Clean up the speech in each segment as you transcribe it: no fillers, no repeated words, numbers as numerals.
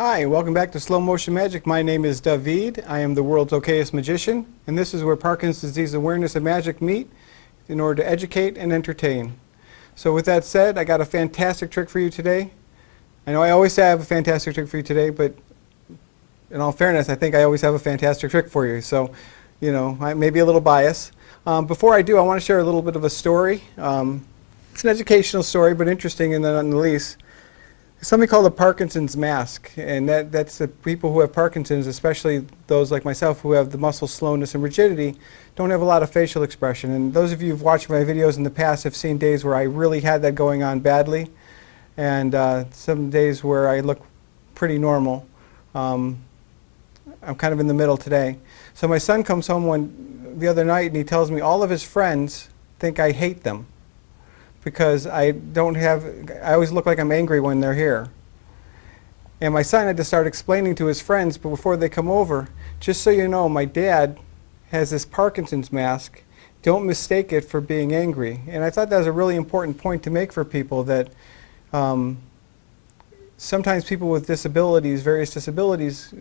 Hi, welcome back to Slow Motion Magic. My name is David. I am the world's okayest magician, and this is where Parkinson's disease awareness and magic meet in order to educate and entertain. So with that said, I got a fantastic trick for you today. I know I always say I have a fantastic trick for you today, but in all fairness, I think I always have a fantastic trick for you. So, you know, I may be a little biased. Before I do, I want to share a little bit of a story. It's an educational story, but interesting in the least. Something called a Parkinson's mask, and that's the people who have Parkinson's, especially those like myself who have the muscle slowness and rigidity, don't have a lot of facial expression. And those of you who've watched my videos in the past have seen days where I really had that going on badly, and some days where I look pretty normal. I'm kind of in the middle today. So my son comes home the other night and he tells me all of his friends think I hate them, because I always look like I'm angry when they're here. And my son had to start explaining to his friends, but before they come over, just so you know, my dad has this Parkinson's mask. Don't mistake it for being angry. And I thought that was a really important point to make for people, that sometimes people with disabilities, various disabilities,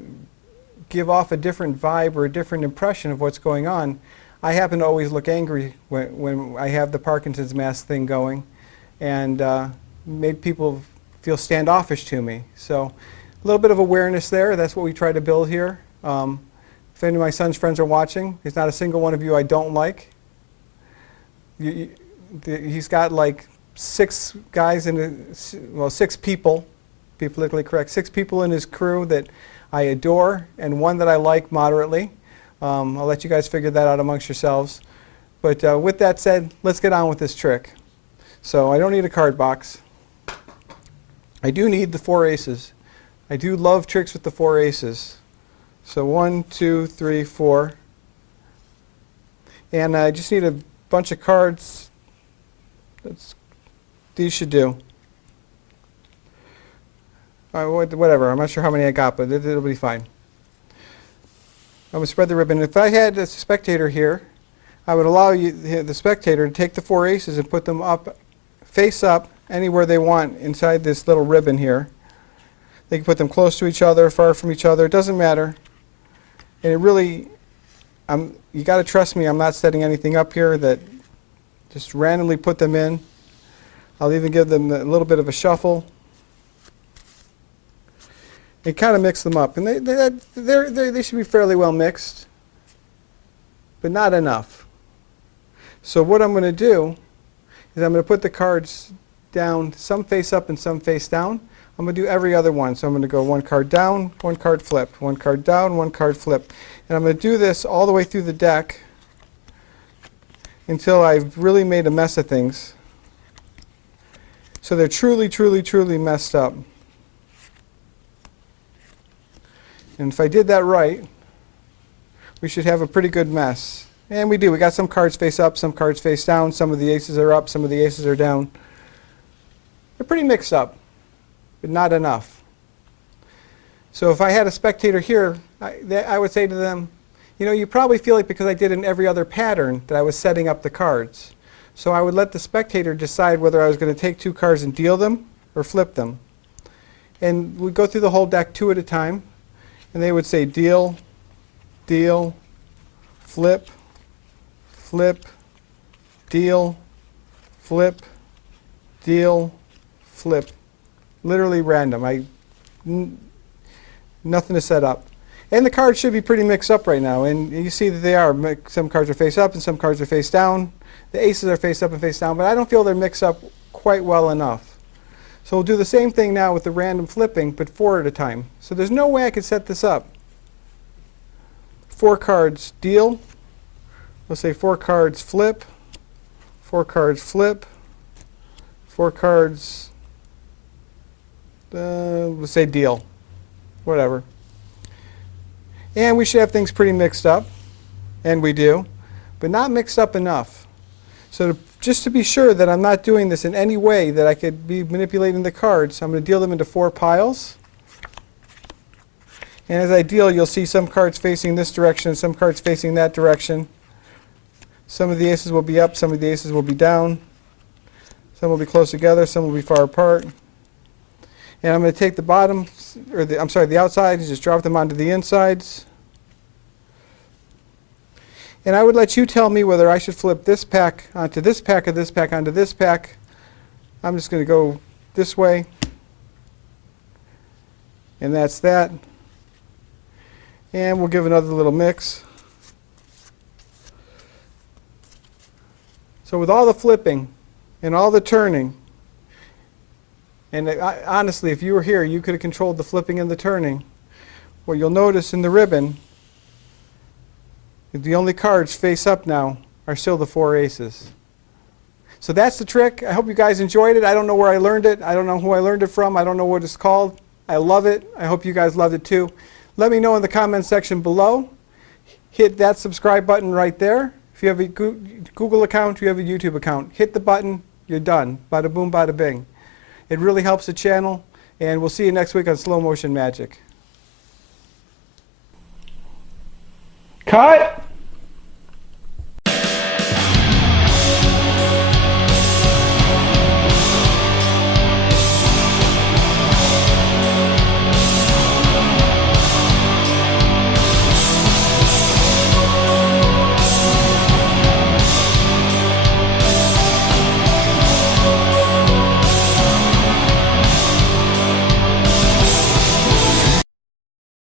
give off a different vibe or a different impression of what's going on. I happen to always look angry when I have the Parkinson's mask thing going, and made people feel standoffish to me. So a little bit of awareness there. That's what we try to build here. If any of my son's friends are watching, there's not a single one of you I don't like. He's got like 6 guys well, 6 people, be politically correct, 6 people in his crew that I adore, and 1 that I like moderately. I'll let you guys figure that out amongst yourselves. But with that said, let's get on with this trick. So I don't need a card box. I do need the 4 aces. I do love tricks with the 4 aces. So 1, 2, 3, 4. And I just need a bunch of cards. These should do. Whatever, I'm not sure how many I got, but it'll be fine. I would spread the ribbon. If I had a spectator here, I would allow the spectator to take the 4 aces and put them up, face up, anywhere they want inside this little ribbon here. They can put them close to each other, far from each other, it doesn't matter. And it really, you got to trust me, I'm not setting anything up here, that just randomly put them in. I'll even give them a little bit of a shuffle. And kind of mix them up, and they should be fairly well mixed, but not enough. So what I'm going to do is I'm going to put the cards down, some face up and some face down. I'm going to do every other one. So I'm going to go 1 card down, 1 card flip, 1 card down, 1 card flip. And I'm going to do this all the way through the deck until I've really made a mess of things. So they're truly, truly, truly messed up. And if I did that right, we should have a pretty good mess. And we do. We got some cards face up, some cards face down. Some of the aces are up, some of the aces are down. They're pretty mixed up, but not enough. So if I had a spectator here, I would say to them, you know, you probably feel like because I did in every other pattern that I was setting up the cards. So I would let the spectator decide whether I was going to take 2 cards and deal them or flip them. And we'd go through the whole deck 2 at a time. And they would say deal, deal, flip, flip, deal, flip, deal, flip. Literally random. Nothing to set up. And the cards should be pretty mixed up right now. And you see that they are. Some cards are face up and some cards are face down. The aces are face up and face down, but I don't feel they're mixed up quite well enough. So we'll do the same thing now with the random flipping, but 4 at a time. So there's no way I could set this up. 4 cards deal. Let's say 4 cards flip. 4 cards flip. 4 cards, let's say deal. Whatever. And we should have things pretty mixed up. And we do. But not mixed up enough. So just to be sure that I'm not doing this in any way that I could be manipulating the cards, I'm going to deal them into 4 piles. And as I deal, you'll see some cards facing this direction, some cards facing that direction. Some of the aces will be up, some of the aces will be down. Some will be close together, some will be far apart. And I'm going to take the bottom, or the outside, and just drop them onto the insides. And I would let you tell me whether I should flip this pack onto this pack or this pack onto this pack. I'm just going to go this way. And that's that. And we'll give another little mix. So with all the flipping and all the turning, and honestly, if you were here, you could have controlled the flipping and the turning. What you'll notice in the ribbon, the only cards face up now are still the 4 aces. So that's the trick. I hope you guys enjoyed it. I don't know where I learned it. I don't know who I learned it from. I don't know what it's called. I love it. I hope you guys loved it too. Let me know in the comments section below. Hit that subscribe button right there. If you have a Google account, you have a YouTube account. Hit the button. You're done. Bada boom, bada bing. It really helps the channel. And we'll see you next week on Slow Motion Magic. Cut!